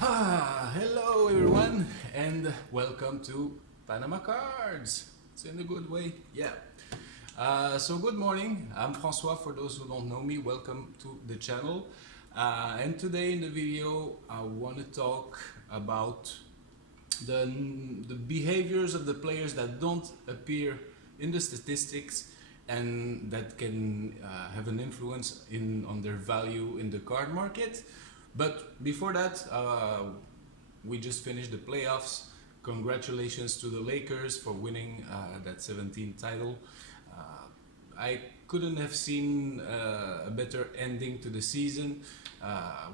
Hello everyone and welcome to Panama Cards. It's in a good way, yeah. So good morning, I'm Francois. For those who don't know me, welcome to the channel. And today in the video I want to talk about the behaviors of the players that don't appear in the statistics and that can have an influence on their value in the card market. But before that, we just finished the playoffs. Congratulations to the Lakers for winning that 17th title. I couldn't have seen a better ending to the season.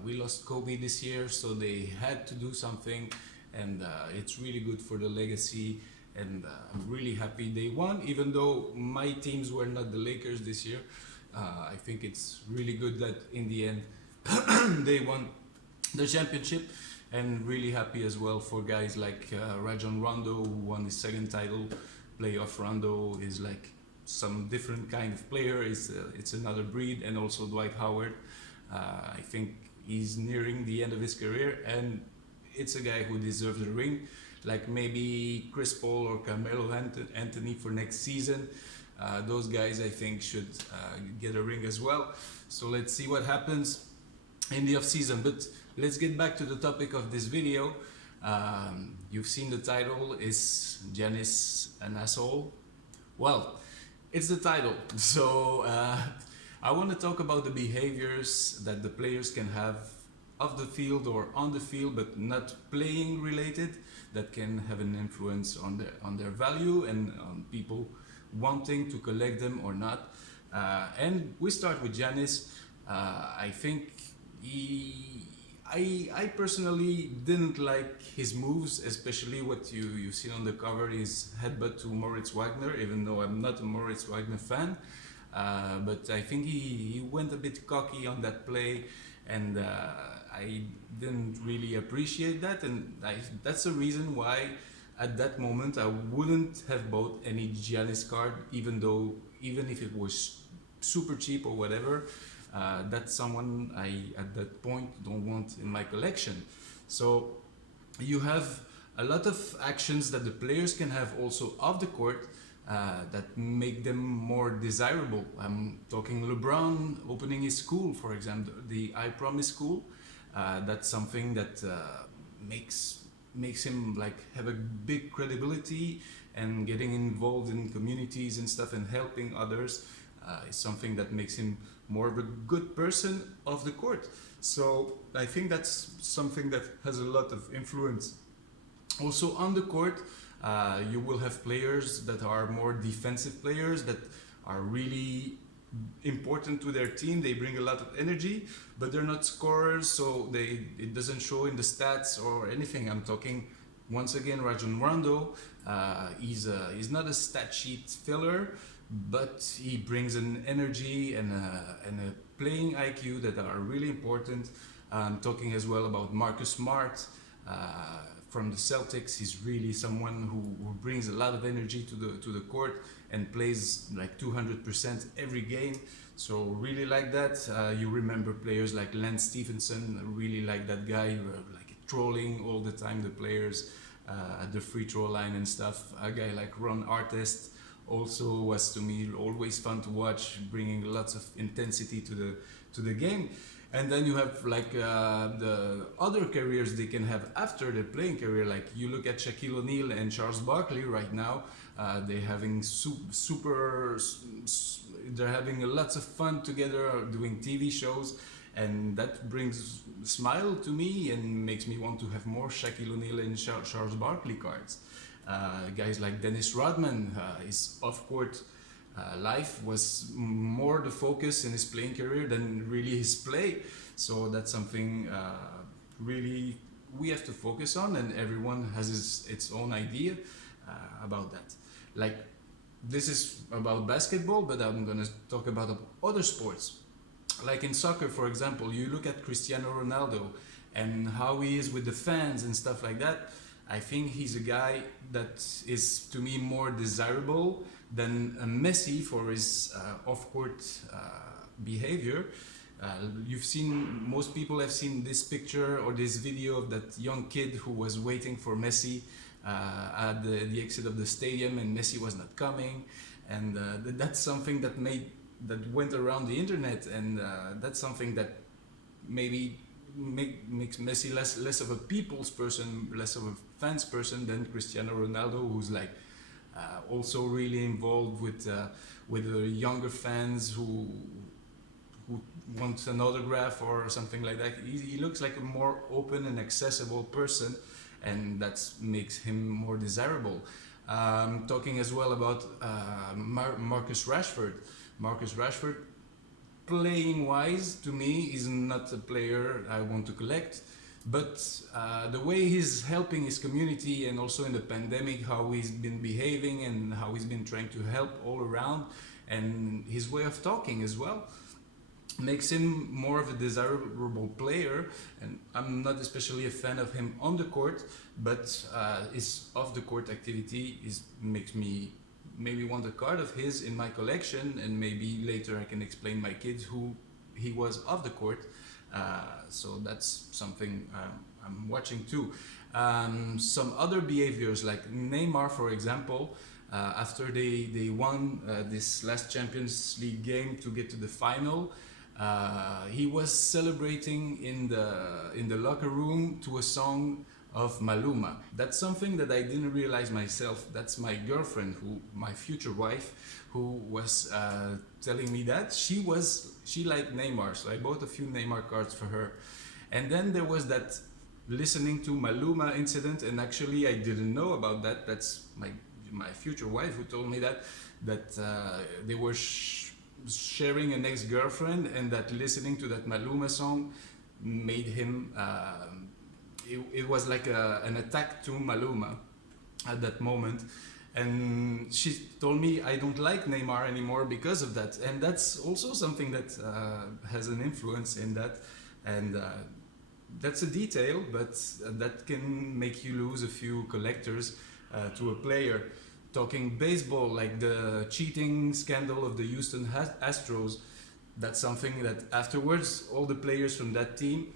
We lost Kobe this year, so they had to do something, and it's really good for the legacy. And I'm really happy they won, even though my teams were not the Lakers this year. I think it's really good that in the end they won the championship, and really happy as well for guys like Rajon Rondo, who won his second title. Playoff Rondo is like some different kind of player. It's another breed. And also Dwight Howard. I think he's nearing the end of his career, and it's a guy who deserves a ring, like maybe Chris Paul or Carmelo Anthony for next season. Those guys I think should get a ring as well. So let's see what happens in the off season. But let's get back to the topic of this video. You've seen the title. Is Giannis an asshole? Well, it's the title. So I want to talk about the behaviors that the players can have off the field or on the field, but not playing related, that can have an influence on their value and on people wanting to collect them or not. And we start with Giannis. I think I personally didn't like his moves, especially what you've seen on the cover, his headbutt to Moritz Wagner, even though I'm not a Moritz Wagner fan. But I think he went a bit cocky on that play, and I didn't really appreciate that, and that's the reason why at that moment I wouldn't have bought any Giannis card, even if it was super cheap or whatever. That's someone I at that point don't want in my collection. So you have a lot of actions that the players can have also off the court that make them more desirable. I'm talking LeBron opening his school, for example, the I Promise school. That's something that makes him like have a big credibility, and getting involved in communities and stuff and helping others is something that makes him more of a good person off the court. So I think that's something that has a lot of influence. Also on the court, you will have players that are more defensive players that are really important to their team. They bring a lot of energy, but they're not scorers, so it doesn't show in the stats or anything. I'm talking once again Rajon Rondo. He's not a stat sheet filler, but he brings an energy and a playing IQ that are really important. I'm talking as well about Marcus Smart from the Celtics. He's really someone who brings a lot of energy to the court and plays like 200% every game. So really like that. You remember players like Lance Stephenson. Really like that guy, like trolling all the time the players at the free throw line and stuff. A guy like Ron Artest also was to me always fun to watch, bringing lots of intensity to the game. And then you have like the other careers they can have after their playing career. Like you look at Shaquille O'Neal and Charles Barkley right now. They're having they're having lots of fun together doing TV shows, and that brings a smile to me and makes me want to have more Shaquille O'Neal and Charles Barkley cards. Guys like Dennis Rodman, his off-court life was more the focus in his playing career than really his play. So that's something really we have to focus on, and everyone has its own idea about that. Like this is about basketball, but I'm gonna talk about other sports. Like in soccer, for example, you look at Cristiano Ronaldo and how he is with the fans and stuff like that. I think he's a guy that is to me more desirable than a Messi for his off-court behavior. You've seen, most people have seen this picture or this video of that young kid who was waiting for Messi at the exit of the stadium, and Messi was not coming, and that's something that went around the internet, and that's something that maybe makes Messi less of a people's person, less of a fans person than Cristiano Ronaldo, who's like also really involved with the younger fans who wants an autograph or something like that. He looks like a more open and accessible person, and that makes him more desirable. Talking as well about Marcus Rashford. Marcus Rashford, playing wise, to me, is not a player I want to collect. But the way he's helping his community, and also in the pandemic, how he's been behaving and how he's been trying to help all around, and his way of talking as well, makes him more of a desirable player. And I'm not especially a fan of him on the court, but his off the court activity makes me maybe want a card of his in my collection, and maybe later I can explain my kids who he was off the court. So that's something I'm watching too. Some other behaviors, like Neymar, for example, after they won this last Champions League game to get to the final, he was celebrating in the locker room to a song of Maluma. That's something that I didn't realize myself. That's my girlfriend, my future wife, who was telling me that she liked Neymar, so I bought a few Neymar cards for her. And then there was that listening to Maluma incident, and actually I didn't know about that. That's my future wife who told me that they were sharing an ex-girlfriend, and that listening to that Maluma song made him it was like an attack to Maluma at that moment. And she told me, I don't like Neymar anymore because of that. And that's also something that has an influence in that. And that's a detail, but that can make you lose a few collectors to a player. Talking baseball, like the cheating scandal of the Houston Astros, that's something that afterwards all the players from that team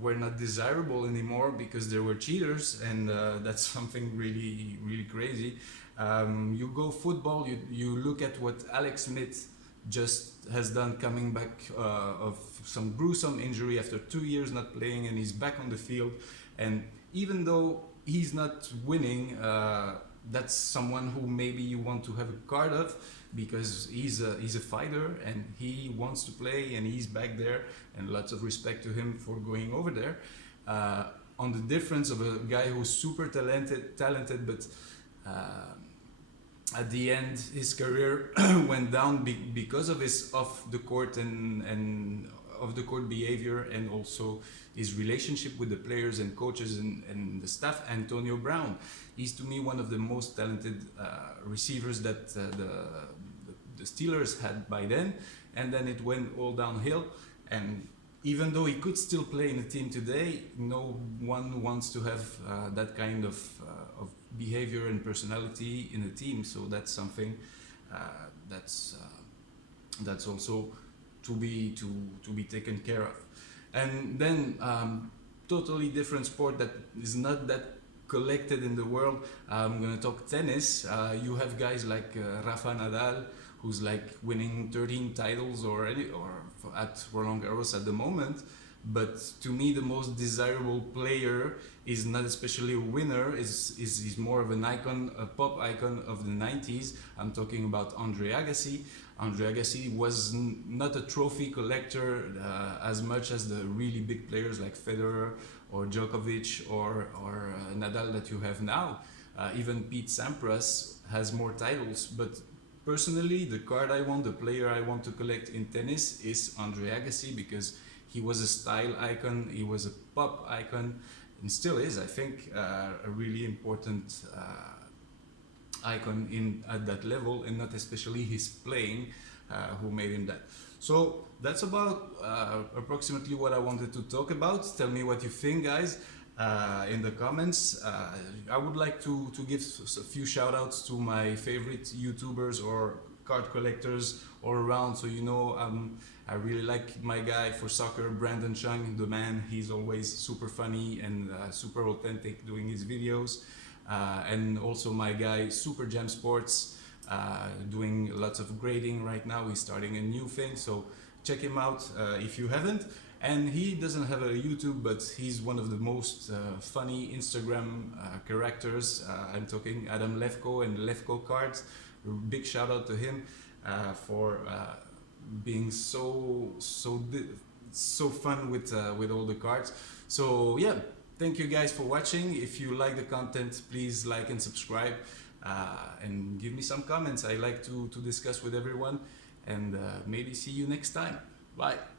were not desirable anymore because they were cheaters, and that's something really, really crazy. You go football, you look at what Alex Smith just has done, coming back of some gruesome injury after 2 years not playing, and he's back on the field. And even though he's not winning, that's someone who maybe you want to have a card of, because he's a fighter and he wants to play, and he's back there, and lots of respect to him for going over there. On the difference of a guy who's super talented, but at the end his career went down because of his off the court and off the court behavior, and also his relationship with the players and coaches and the staff. Antonio Brown, he's to me one of the most talented receivers that the Steelers had by then, and then it went all downhill. And even though he could still play in a team today, no one wants to have that kind of behavior and personality in a team. So that's something that's also to be taken care of. And then totally different sport that is not that collected in the world. I'm gonna talk tennis. You have guys like Rafa Nadal, who's like winning 13 titles or at rolandgarros at the moment. But to me, the most desirable player is not especially a winner. Is more of an icon, a pop icon of the 90s. I'm talking about Andre Agassi. Andre Agassi was not a trophy collector as much as the really big players like Federer or Djokovic or Nadal that you have now. Even Pete Sampras has more titles. But personally, the card I want, the player I want to collect in tennis is Andre Agassi, because he was a style icon, he was a pop icon, and still is, I think, a really important icon at that level, and not especially his playing who made him that. So that's about approximately what I wanted to talk about. Tell me what you think, guys, in the comments. I would like to give a few shout outs to my favorite YouTubers or card collectors all around. So you know, I really like my guy for soccer, Brandon Chung, the man. He's always super funny and super authentic doing his videos. And also my guy, Super Jam Sports, doing lots of grading right now. He's starting a new thing, so check him out if you haven't. And he doesn't have a YouTube, but he's one of the most funny Instagram characters. I'm talking Adam Lefko and Lefko Cards. Big shout out to him for being so fun with all the cards. So yeah, thank you guys for watching. If you like the content, please like and subscribe, and give me some comments. I like to discuss with everyone, and maybe see you next time. Bye.